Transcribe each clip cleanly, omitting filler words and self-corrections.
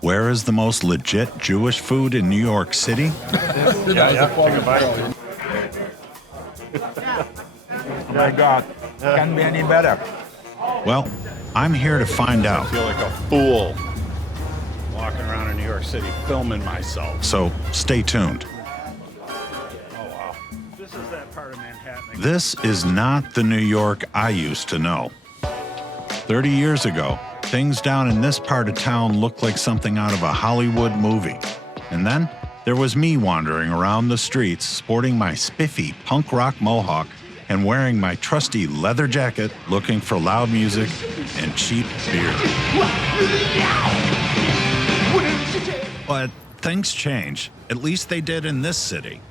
Where is the most legit Jewish food in New York City? Yeah, take a bite. Oh my God, can't be any better. Well, I'm here to find I out. feel like a fool walking around in New York City filming myself. So stay tuned. Oh, wow. This is that part of Manhattan. This is not the New York I used to know. 30 years ago, things down in this part of town looked like something out of a Hollywood movie. And then there was me wandering around the streets sporting my spiffy punk rock mohawk and wearing my trusty leather jacket looking for loud music and cheap beer. But things change. At least they did in this city.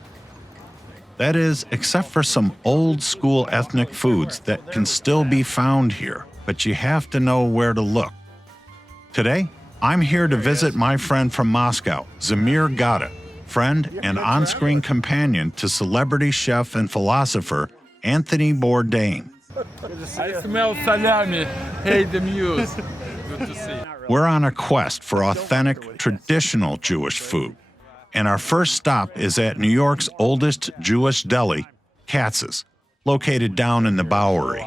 That is, except for some old school ethnic foods that can still be found here, but you have to know where to look. Today, I'm here to visit my friend from Moscow, Zamir Gottlieb, friend and on-screen companion to celebrity chef and philosopher Anthony Bourdain. I smell salami. Hey, the muse. Good to see. We're on a quest for authentic, traditional Jewish food. And our first stop is at New York's oldest Jewish deli, Katz's, located down in the Bowery.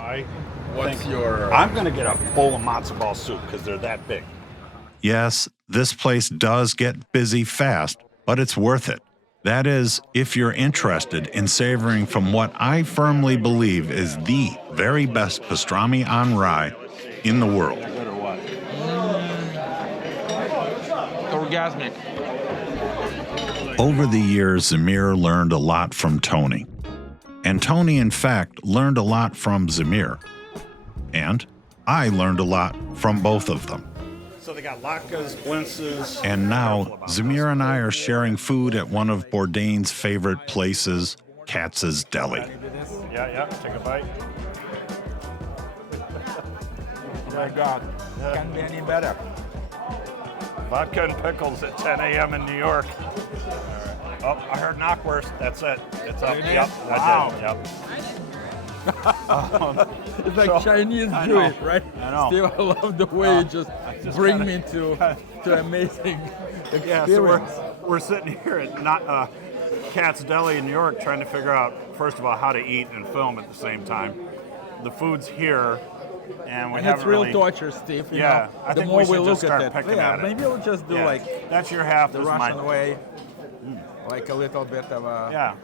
What's your... I'm going to get a bowl of matzo ball soup because they're that big. Yes, this place does get busy fast, but it's worth it. That is, if you're interested in savoring from what I firmly believe is the very best pastrami on rye in the world. Orgasmic. Over the years, Zamir learned a lot from Tony. And Tony, in fact, learned a lot from Zamir. And I learned a lot from both of them. So they got latkes, blintzes. And now, Zamir and I are sharing food at one of Bourdain's favorite places, Katz's Deli. Yeah, take a bite. Oh my God, can't be any better. Vodka and pickles at 10 a.m. in New York. Oh, I heard knockwurst. That's it. It's up. Yep, Wow. I did. Yep. It's like Chinese Jewish, right? I know. Still, I love the way you just bring me to amazing Yeah, experience. so we're sitting here at Katz's Deli in New York trying to figure out, first of all, how to eat and film at the same time. The food's here, and we And haven't it's real really... torture, Steve. You Yeah, know, I the think more we should look just start at it, picking yeah, at it. maybe we'll just do Yeah, like that's your half. the This is Russian mine. way, like a little bit of a. Yeah.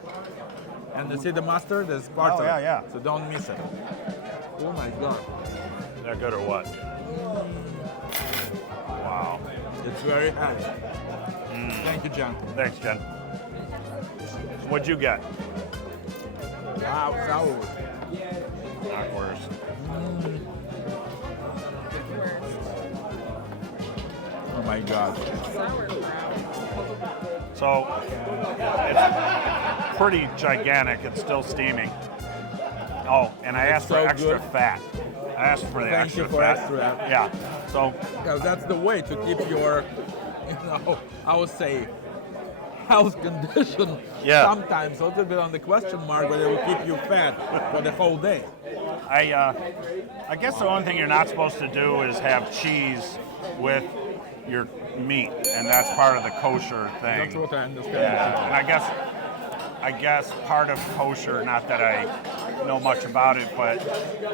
And you see the mustard, there's part of it. yeah. So don't miss it. Oh my God, They're good or what? Wow. it's very heavy. Thank you, John. Thanks, Jen. What'd you get? Wow, sour. Knockwurst. Oh my God. So it's pretty gigantic. It's still steaming. Oh, and I asked for so extra good. fat. I asked for the Thank extra you for fat. extra. Yeah. So Because that's the way to keep your, I would say, health condition sometimes a little bit on the question mark, but it will keep you fat for the whole day. I guess the only thing you're not supposed to do is have cheese with your meat, and that's part of the kosher thing. That's what I understand. Yeah, and I guess part of kosher, not that I know much about it, but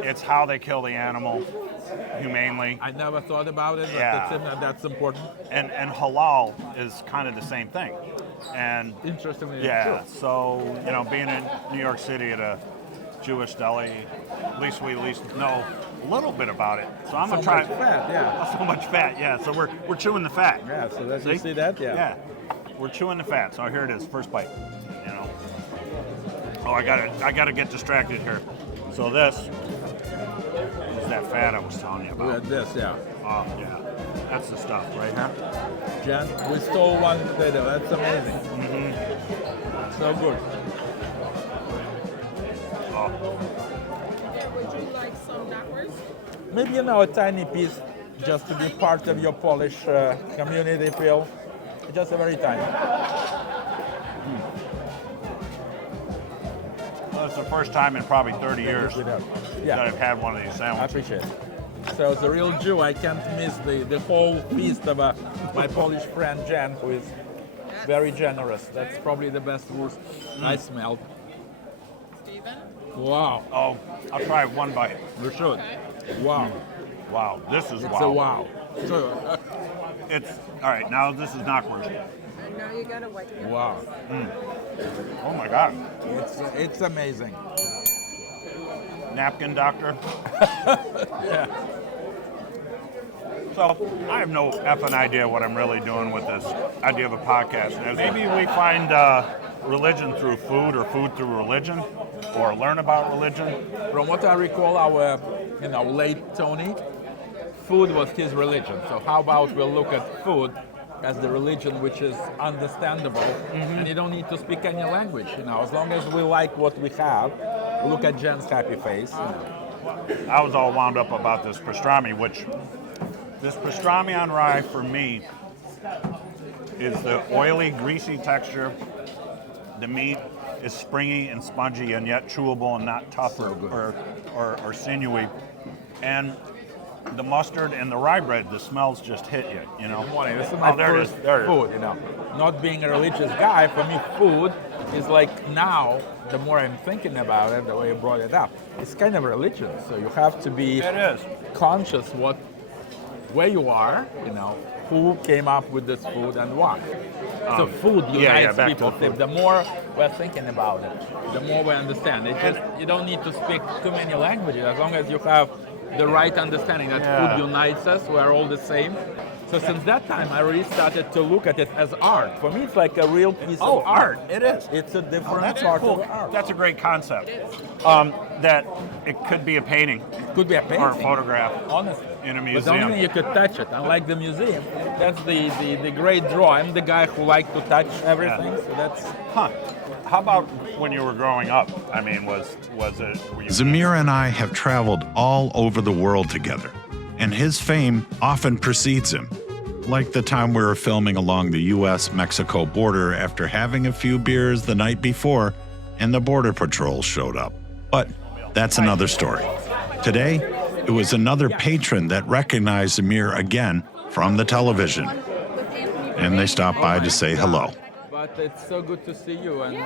it's how they kill the animal humanely. I never thought about it, but Yeah. that's important. And halal is kind of the same thing. And Interestingly, yeah, true. so being in New York City at a Jewish deli, at least we know a little bit about it. So I'm gonna try. Much fat, yeah. So much fat, yeah. So we're chewing the fat. Yeah, so that, you see that? Yeah. Yeah, we're chewing the fat. So here it is, first bite. Oh, I gotta get distracted here. So this is that fat I was telling you Look about. at this, yeah. Oh yeah, that's the stuff right here. Jen, we stole one potato. That's amazing. So good. Oh, Would you like some knockwurst? Maybe a tiny piece, just to be part of your Polish community feel. Just a very tiny. well, it's the first time in probably 30 years Yeah, that I've had one of these I sandwiches. appreciate it. So as a real Jew, I can't miss the whole feast of my Polish friend Jen, who is very generous. That's probably the best wurst I smelled. Steven? Wow. Oh, I'll try one bite. You should. Okay. Wow. Wow, this is It's wow. a wow. So, It's all right. Now this is knockwurst. And now you gotta wet your wow. Oh my God. It's amazing. Napkin doctor. Yeah. So I have no effing idea what I'm really doing with this idea of a podcast. Maybe we find religion through food, or food through religion, or learn about religion. From what I recall, our late Tony, food was his religion. So how about we'll look at food as the religion which is understandable, and you don't need to speak any language. As long as we like what we have. Look at Jen's happy face. I was all wound up about this pastrami, which this pastrami on rye for me is the oily, greasy texture. The meat is springy and spongy and yet chewable and not tough or sinewy. And the mustard and the rye bread, the smells just hit you, Good morning. This is my first There it is. food, Not being a religious guy, for me food is like now, the more I'm thinking about it, the way you brought it up, it's kind of religion. So you have to be It is. conscious where you are, who came up with this food and why. So food unites back to people. the food. The more we're thinking about it, the more we understand. You don't need to speak too many languages as long as you have the right understanding that food unites us. We're all the same. So since that time, I really started to look at it as art. For me, it's like a real piece of art. It is. It's a different That's part cool. of art. That's a great concept. That it could be a painting It could be a painting. or a photograph Honestly. in a But museum. only you could touch it. Unlike the museum, that's the great draw. I'm the guy who likes to touch everything, so that's... Huh. How about when you were growing up? I mean, were you... Zamir and I have traveled all over the world together, and his fame often precedes him. Like the time we were filming along the U.S.-Mexico border after having a few beers the night before, and the Border Patrol showed up. But that's another story. Today, it was another patron that recognized Zamir again from the television, and they stopped by to say hello. But it's so good to see you, and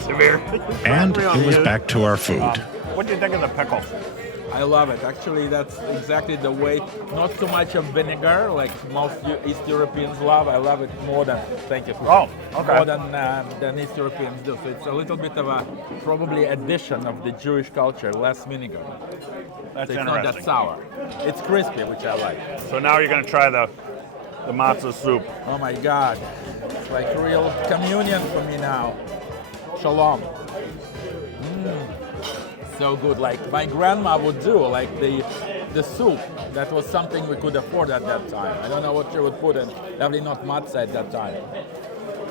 Severe. And it was back to our food. What do you think of the pickle? I love it. Actually, that's exactly the way. Not so much of vinegar like most East Europeans love. I love it more than. Thank you. Oh, okay. More than East Europeans do. So it's a little bit of a probably addition of the Jewish culture. Less vinegar. That's So it's not interesting. that sour. It's crispy, which I like. So now you're going to try the matzah soup. Oh my God, it's like real communion for me now. Shalom. So good. Like my grandma would do, like the soup. That was something we could afford at that time. I don't know what she would put in. Definitely not matzah at that time.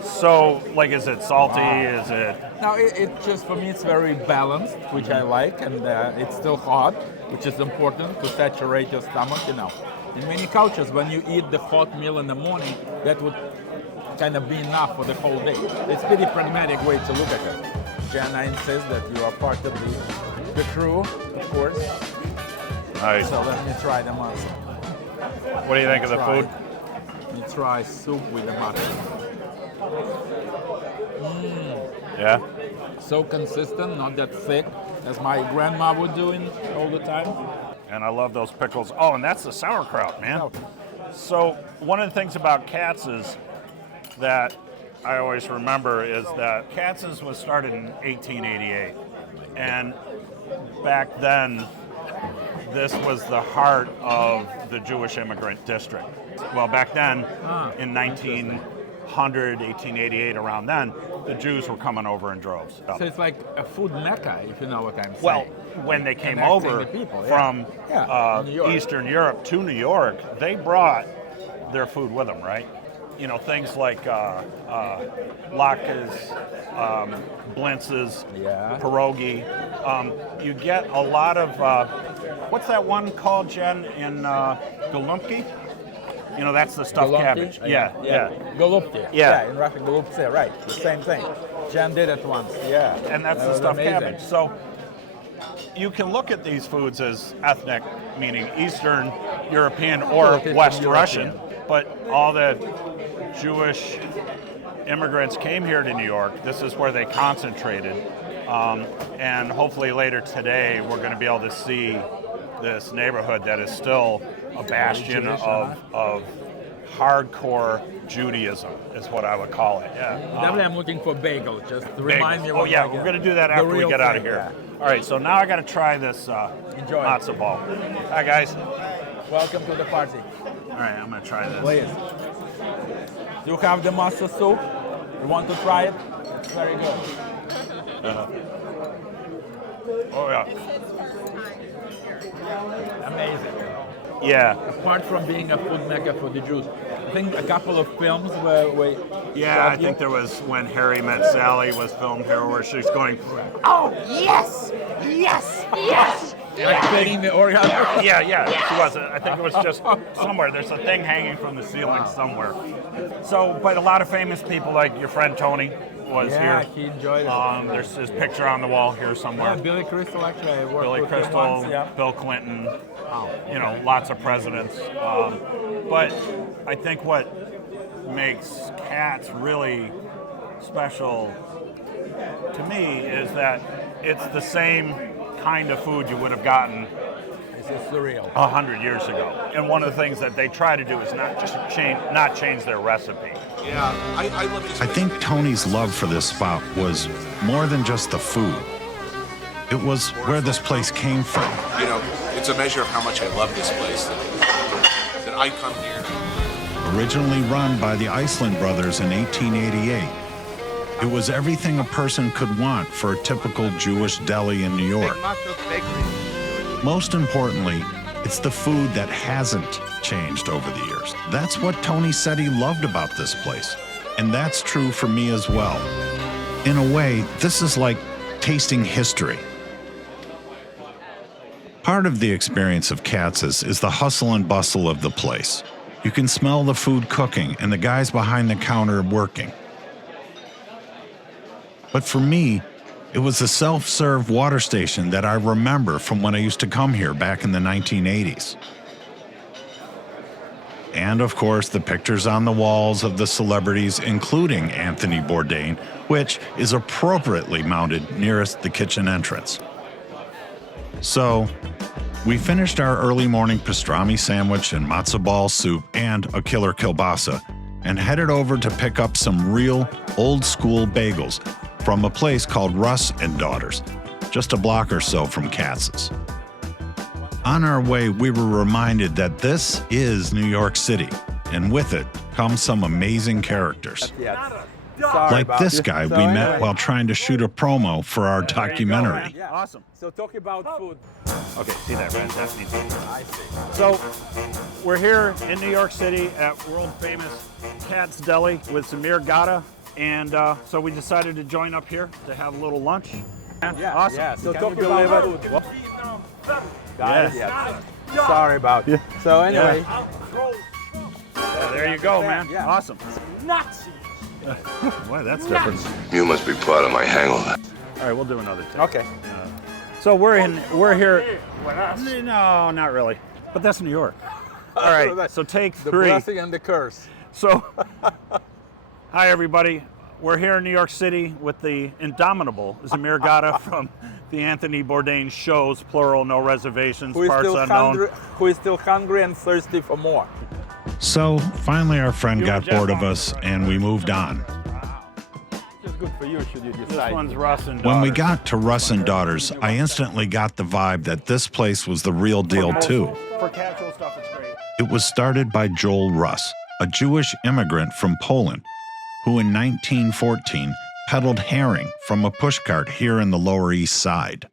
So, like, is it salty? Is it... Now it just for me it's very balanced, which I like, and it's still hot, which is important to saturate your stomach. In many cultures, when you eat the hot meal in the morning, that would kind of be enough for the whole day. It's a pretty pragmatic way to look at it. Jana insists that you are part of the crew, of course. Nice. So let me try the matzah. What do you think of the food? Let me try soup with the matzah. Yeah? So consistent, not that thick, as my grandma would do all the time. And I love those pickles. Oh, and that's the sauerkraut, man. So one of the things about Katz's that I always remember is that Katz's was started in 1888. And back then, this was the heart of the Jewish immigrant district. Well, back then, in 1888, around then, the Jews were coming over in droves. So it's like a food mecca, if you know what I'm saying. Well, when they came Connecting over the people, from New York. Eastern Europe to New York, they brought their food with them, right? Things like latkes, blintzes, pierogi. You get a lot of, what's that one called, Jen, in Golubki? That's the stuffed cabbage. Yeah. Golubki. Yeah. In Russian, golubtse, right. The same thing. Jan did it once. Yeah. And that's That the was stuffed amazing. cabbage. So you can look at these foods as ethnic, meaning Eastern European or West Russian, but all the Jewish immigrants came here to New York. This is where they concentrated. And hopefully later today, we're going to be able to see this neighborhood that is still a bastion of hardcore Judaism, is what I would call it. Yeah. Definitely, I'm looking for bagels. Just to remind me. Oh yeah, we're going to do that after we get out of here. All right, so now I got to try this Enjoy. matzo ball. Hi guys. Welcome to the party. All right, I'm going to try this. Please. You have the mustard soup. You want to try it? It's very good. Oh yeah. Amazing. Yeah. Apart from being a food mecca for the Jews, I think a couple of films were Yeah, I think there was when Harry Met Sally was filmed here, where she's going, oh yes, yes, yes. activating the orgasm. Yeah, she was. I think it was just somewhere. There's a thing hanging from the ceiling somewhere. So, but a lot of famous people, like your friend Tony was here. Yeah, he enjoyed it. There's his picture on the wall here somewhere. Yeah, Billy Crystal actually. I worked Billy with him Crystal, once, yeah. Bill Clinton, you know, lots of presidents. But I think what makes Katz really special to me is that it's the same kind of food you would have gotten This is surreal. 100 years ago. And one of the things that they try to do is not change their recipe. Yeah, I love this. I think Tony's love for this spot was more than just the food. It was where this place came from. You know, it's a measure of how much I love this place. That I come here. Originally run by the Iceland brothers in 1888, it was everything a person could want for a typical Jewish deli in New York. Most importantly, it's the food that hasn't changed over the years. That's what Tony said he loved about this place. And that's true for me as well. In a way, this is like tasting history. Part of the experience of Katz's is the hustle and bustle of the place. You can smell the food cooking and the guys behind the counter working. But for me, it was the self-serve water station that I remember from when I used to come here back in the 1980s. And of course, the pictures on the walls of the celebrities, including Anthony Bourdain, which is appropriately mounted nearest the kitchen entrance. So, we finished our early morning pastrami sandwich and matzo ball soup and a killer kielbasa, and headed over to pick up some real old-school bagels from a place called Russ Daughters, just a block or so from Katz's. On our way, we were reminded that this is New York City, and with it comes some amazing characters. Like this guy we met while trying to shoot a promo for our documentary. Yeah, awesome. So talk about food. Okay, see that red? That's me. So, we're here in New York City at world famous Katz Deli with Zamir Gata, and so we decided to join up here to have a little lunch. Yeah, awesome. Yeah. So talk about food. Guys, Yeah. Sorry about it. So anyway. Yeah, there you go, man. Yeah. Awesome. Boy, that's different. You must be proud of my hangover. All right, we'll do another take. Okay. So we're here. No, not really. But that's New York. All right. So take The 3. blessing and the curse. So, hi everybody. We're here in New York City with the indomitable Zamir Gata from the Anthony Bourdain shows, plural, no reservations, parts unknown. Who is still hungry and thirsty for more. So, finally our friend got bored of us and we moved on. It's good for you should you This decide. one's Russ and When we Daughters. got to Russ Daughters, I instantly got the vibe that this place was the real deal too. For casual stuff, it's great. It was started by Joel Russ, a Jewish immigrant from Poland, who in 1914 peddled herring from a pushcart here in the Lower East Side.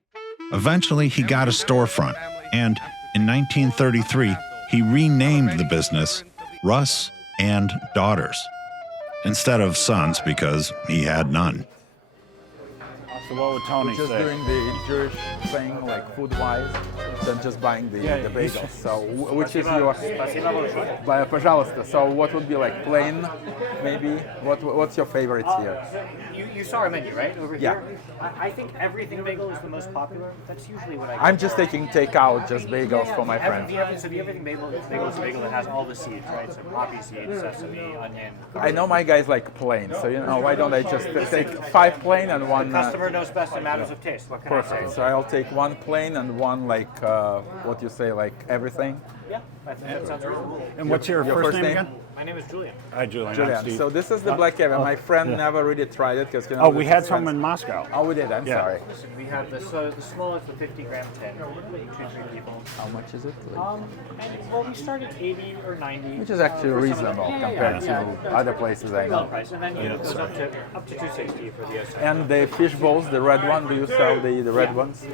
Eventually, he got a storefront, and in 1933, he renamed the business Russ and Daughters, instead of sons because he had none. So what would Tony Just say? doing the Jewish thing, like food-wise, than just buying the bagels. So, which is your... Пожалуйста. So, what would be like plain, maybe? What's your favorites here? You saw our menu, right? Over Yeah. here? I think everything bagel is the most popular. That's usually what I get. I'm just taking takeout, just bagels for my friends. So the everything bagel is a bagel that has all the seeds, right? So poppy seeds, sesame, onion. I know my guys like plain, so why don't I just take 5 plain and 1... Customer knows best in matters of taste. What can I Perfect. say? So I'll take 1 plain and 1 like, what you say, like everything? Yeah, I think that sounds reasonable. And what's your Your first first name name? again? My name is Julian. Hi, Julian. I'm Julian. Steve. So this is the black caviar. My friend never really tried it because We had some in Moscow. Oh, we did. I'm Yeah. sorry. Listen, we have the smallest, the 50-gram tin, 2-3 people. How much is it? We start at 80 or 90. Which is actually reasonable compared to other places I Well know. price, and then it goes up to 260 for the S1E1. And the fish bowls, the red one, do you sell the red ones?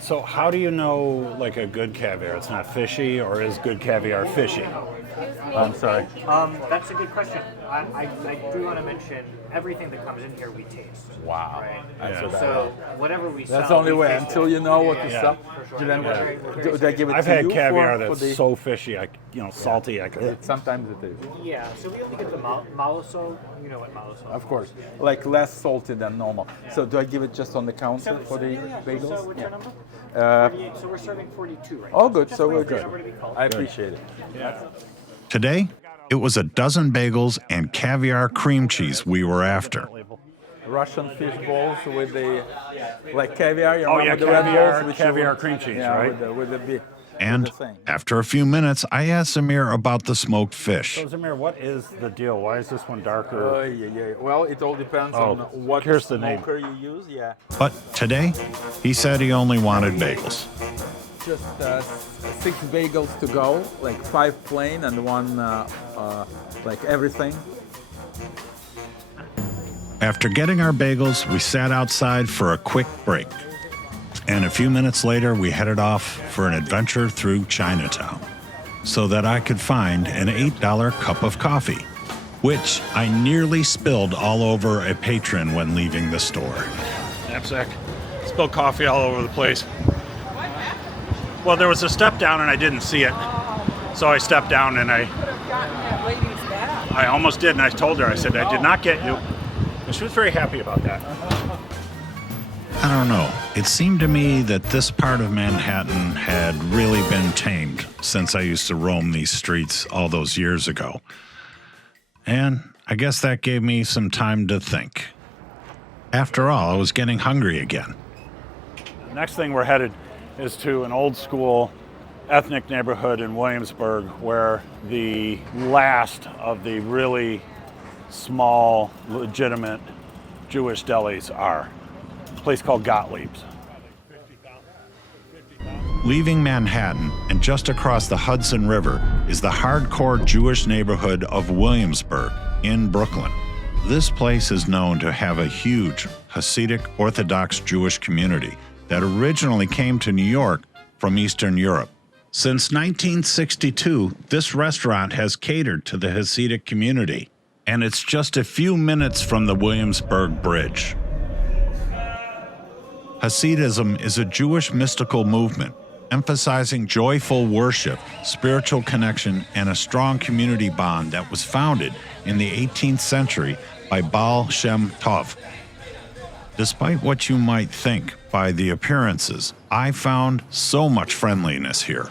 So how do you know like a good caviar? It's not fishy, or is good caviar fishy? I'm sorry. That's a good question. I do want to mention everything that comes in here we taste. Wow. Right? Yeah. So whatever we sell, That's the only we way taste until it. you know what to Yeah. sell. sure. Julian, Yeah. do they give it I've to had you caviar for that's the... so fishy, salty. I could. Sometimes it is. Yeah, so we only get the maloso. You know what maloso is. Of course. Like less salty than normal. So do I give it just on the counter for the bagels? So what's your number? 48. So we're serving 42 right now. Oh, good. Just So wait we're for your good. number to be called. I appreciate it. Today, it was a dozen bagels and caviar cream cheese we were after. Russian fish balls with the like caviar. You Oh, remember yeah, the red caviar- balls, which caviar you- cream cheese, yeah, right? With the big. And after a few minutes, I asked Zamir about the smoked fish. So Zamir, what is the deal? Why is this one darker? Oh, yeah. Well, it all depends on what here's the name. smoker you use. Yeah. But today, he said he only wanted bagels. Just 6 bagels to go, like 5 plain and 1 like everything. After getting our bagels, we sat outside for a quick break. And a few minutes later, we headed off for an adventure through Chinatown so that I could find an $8 cup of coffee, which I nearly spilled all over a patron when leaving the store. Knapsack. Spilled coffee all over the place. Well, there was a step down and I didn't see it. So I stepped down and I almost did, and I told her, I said, I did not get you. And she was very happy about that. I don't know. It seemed to me that this part of Manhattan had really been tamed since I used to roam these streets all those years ago. And I guess that gave me some time to think. After all, I was getting hungry again. The next thing we're headed is to an old school ethnic neighborhood in Williamsburg where the last of the really small, legitimate Jewish delis are. A place called Gottlieb's. Leaving Manhattan and just across the Hudson River is the hardcore Jewish neighborhood of Williamsburg in Brooklyn. This place is known to have a huge Hasidic Orthodox Jewish community that originally came to New York from Eastern Europe. Since 1962, this restaurant has catered to the Hasidic community, and it's just a few minutes from the Williamsburg Bridge. Hasidism is a Jewish mystical movement emphasizing joyful worship, spiritual connection, and a strong community bond that was founded in the 18th century by Baal Shem Tov. Despite what you might think by the appearances, I found so much friendliness here.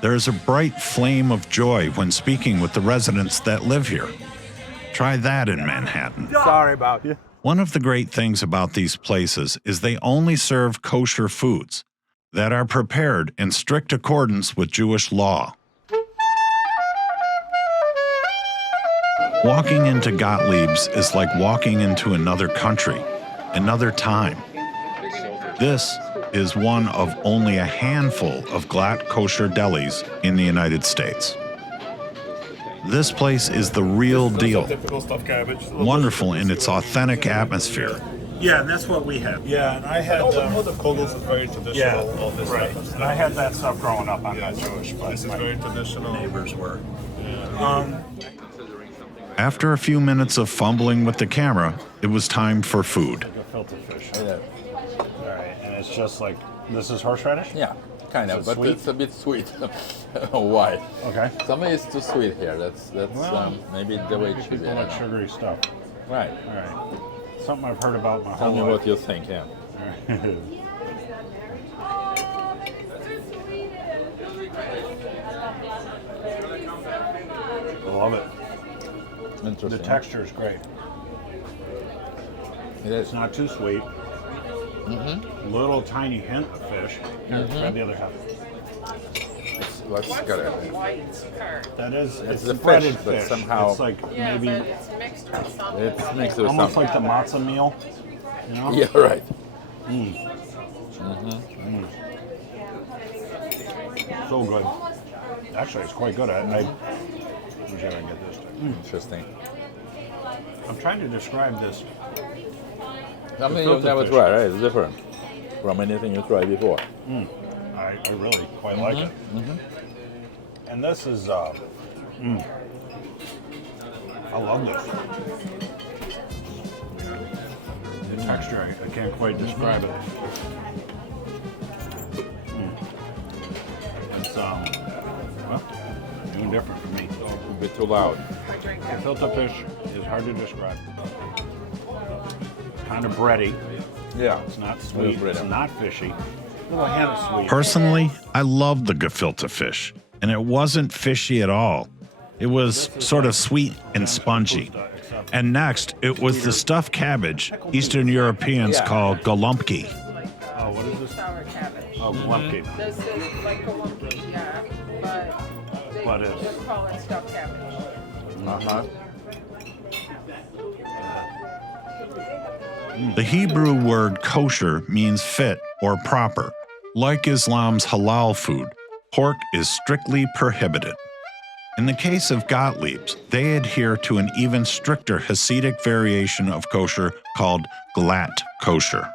There is a bright flame of joy when speaking with the residents that live here. Try that in Manhattan. Sorry about you. One of the great things about these places is they only serve kosher foods that are prepared in strict accordance with Jewish law. Walking into Gottlieb's is like walking into another country, another time. This is one of only a handful of glatt kosher delis in the United States. This place is the real deal, wonderful in its authentic atmosphere. Yeah, and that's what we have. Yeah, and I had Kogels is very traditional. All this right. stuff. And I had that stuff growing up. I'm not Jewish, but This is my very traditional. neighbors were. After a few minutes of fumbling with the camera, it was time for food. Gefilte fish. just like, this is horseradish? Yeah, kind Is of, it but sweet? it's a bit sweet. Why? Okay. Some is too sweet here. That's Well, maybe the way it should be. People I like don't know. sugary stuff. Right. All right. Something I've heard about my Tell whole me life. what you think. Yeah. I love it. Interesting. The texture is great. It is. It's not too sweet. Little tiny hint of fish. Here, try the other half. Let's get it. White part. That is, it's the breaded fish, but fish. somehow- It's like Yeah, maybe but it's mixed with something. It's mixed with almost something. like the matzah meal. You know? Yeah, right. So good. Actually, it's quite good. I wish I could get this. Interesting. I'm trying to describe this. Something Gefilte you've never fish. tried, right? It's different from anything you tried before. I really quite like it. And this is, I love this. The texture, I can't quite describe it. It's, well, doing different for me. A bit too loud. I drink that. Gefilte fish is hard to describe. Kind of bready. Yeah. It's not sweet. bready. It's not fishy. Little hint of sweet. Personally, I love the gefilte fish, and it wasn't fishy at all. It was sort of sweet and spongy. And next, it was the stuffed cabbage Eastern Europeans call golumpki. Oh, what is this? Sour cabbage. Oh, lumpy. This is like a lumpy, yeah, but But they it's- just call it stuffed cabbage. The Hebrew word kosher means fit or proper. Like Islam's halal food, pork is strictly prohibited. In the case of Gottlieb's, they adhere to an even stricter Hasidic variation of kosher called glatt kosher.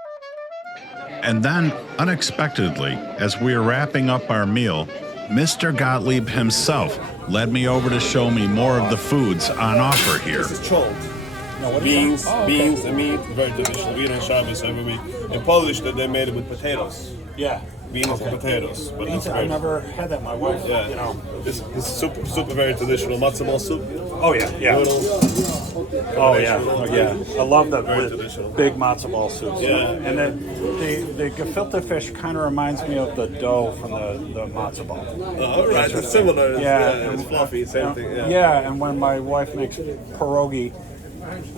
And then, unexpectedly, as we were wrapping up our meal, Mr. Gottlieb himself led me over to show me more of the foods on offer here. This is cholent. Beans, beans, and meat, very traditional. We eat on Shabbos every week. In Polish, that they made it with potatoes. Yeah. Beans and potatoes. But it's I've very, never had that. My wife, yeah. you know. This is super very traditional. Matzo ball soup. Oh, yeah, yeah. Noodles. Oh, yeah, yeah. I love the Very with traditional. big matzo ball soups. Yeah. And then the gefilte fish kind of reminds me of the dough from the matzo ball. Right, it's similar. Yeah. It's fluffy, same thing. Yeah. Yeah, and when my wife makes pierogi,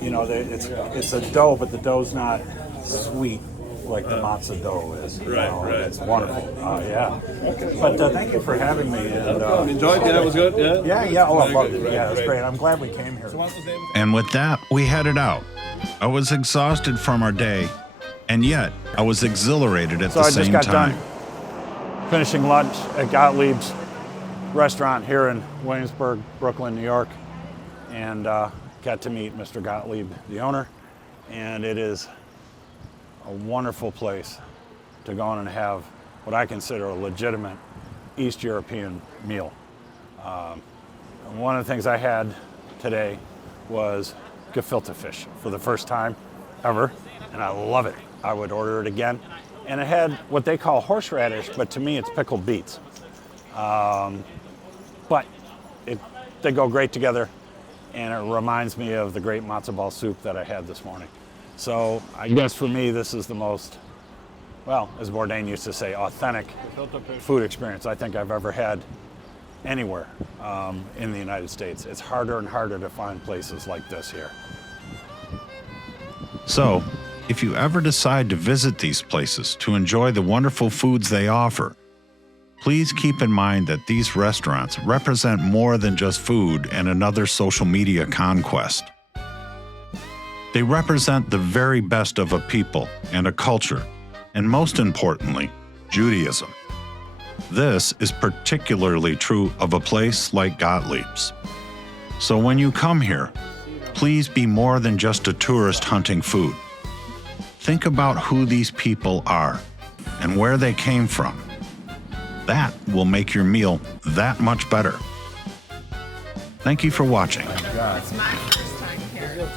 you know, it's a dough, but the dough's not sweet like the matzo dough is. you Right, know, right. It's wonderful. Yeah. But thank you for having me. And, Enjoyed? Yeah, it was good. Yeah. yeah. Oh, I Very loved good, it. right, Yeah, it was great. great. I'm glad we came here. And with that, we headed out. I was exhausted from our day, and yet I was exhilarated at So the I just same got time. done finishing lunch at Gottlieb's restaurant here in Williamsburg, Brooklyn, New York, and got to meet Mr. Gottlieb, the owner, and it is a wonderful place to go in and have what I consider a legitimate East European meal. And one of the things I had today was gefilte fish for the first time ever, and I love it. I would order it again. And it had what they call horseradish, but to me it's pickled beets. But they go great together, and it reminds me of the great matzo ball soup that I had this morning. So I guess for me this is the most, well, as Bourdain used to say, authentic food experience I think I've ever had anywhere in the United States. It's harder and harder to find places like this here. So, if you ever decide to visit these places to enjoy the wonderful foods they offer, please keep in mind that these restaurants represent more than just food and another social media conquest. They represent the very best of a people and a culture, and most importantly, Judaism. This is particularly true of a place like Gottlieb's. So when you come here, please be more than just a tourist hunting food. Think about who these people are and where they came from. That will make your meal that much better. Thank you for watching. It's my first time here.